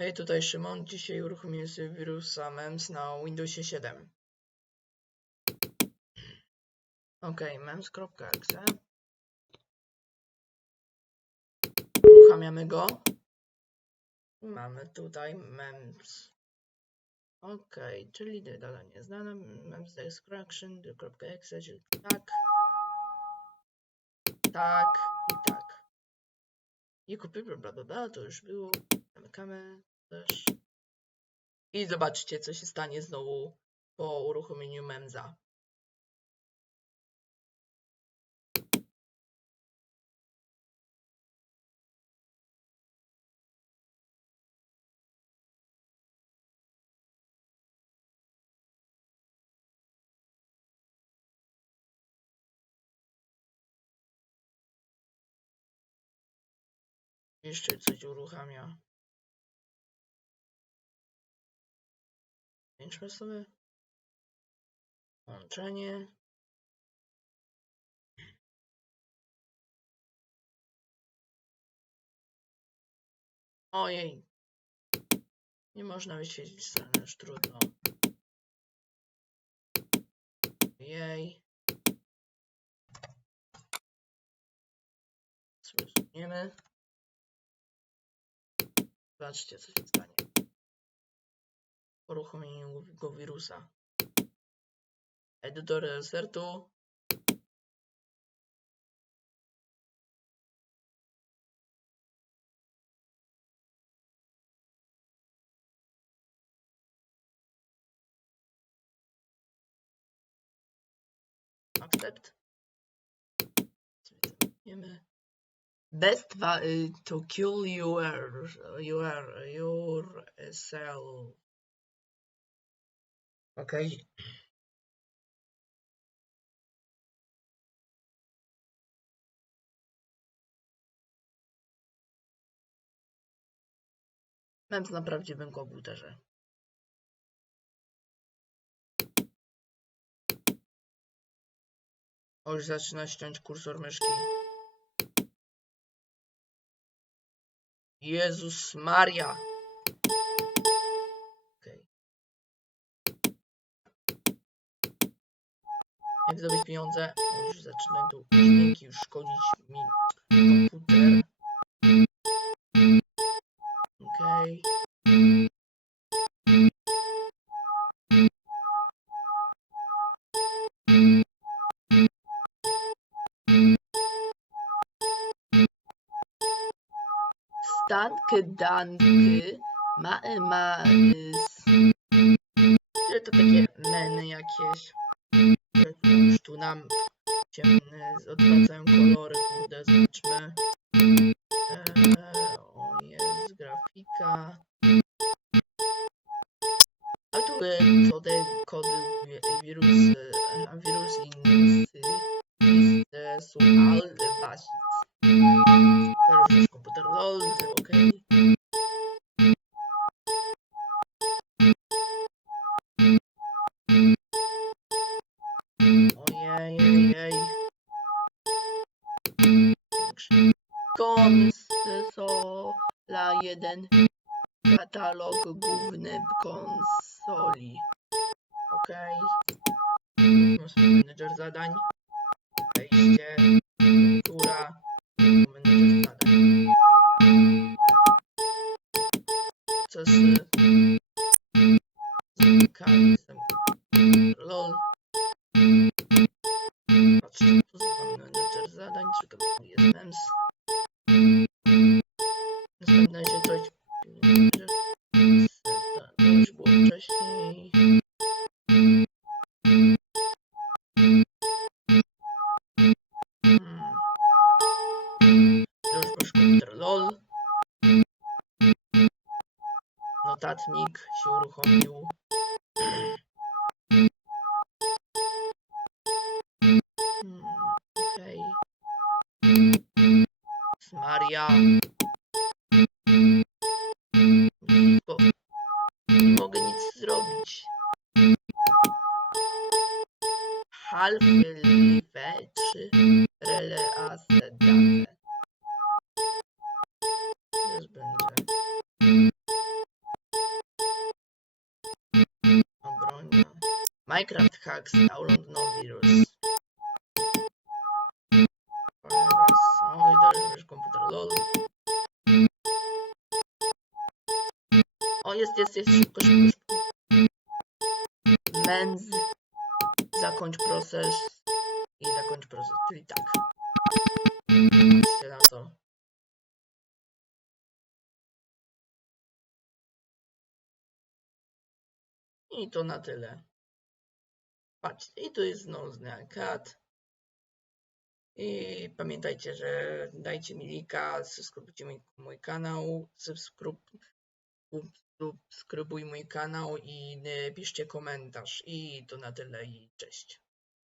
Hej, tutaj Szymon. Dzisiaj uruchomiłem sobie wirusa MEMS na Windowsie 7. Ok, mems.exe. Uruchamiamy go. Mamy tutaj MEMS. Ok, czyli data nieznana. MEMS extraction.exe, czyli tak. Tak i tak. I kupimy bla bla bla, to już było. Zamykamy. I zobaczcie, co się stanie znowu po uruchomieniu memza. Jeszcze coś uruchamia. Pięćmy sobie. Łączenie. Ojej. Nie można wyświetlić strony, już trudno. Jej. Zrozumiemy. Zobaczcie, co się stanie. Uruchomieniu go wirusa. Edytor. Accept. Best va- eh, to kill your your yourself. Okay. Mems na prawdziwym komputerze. O, już zaczyna ściąć kursor myszki. Jezus Maria. Jak zdobyć pieniądze? O, już zaczynają tu dźwięki już szkodzić mi komputer. Okej. Stanky danky ma, ma s- że to takie meny jakieś nam ciemne odwracają kolory kurde zobaczmy eee, o jest grafika a tu e, te kody wi- wirusy a wirus inny list są al basis Zaraz Konsola 1. Katalog główny konsoli. Okej. Okay. Menedżer zadań. Wejście. Następne się coś... To już było wcześniej. Hmm. LOL. Notatnik się uruchomił. Hmm, Okej. Maria. możliwe trzy relacje dane. Też będzie. Minecraft hacks download no virus. Komputer. O, jest, jest, jest, szybko, szybko, szybko. Men's Zakończ proces. I zakończ proces, czyli tak. Na to. I to na tyle. Patrzcie, i tu jest nocny kat. I pamiętajcie, że dajcie mi linka, subskrybujcie mój kanał, subskryb, subskrybuj mój kanał i y, piszcie komentarz. I to na tyle i cześć.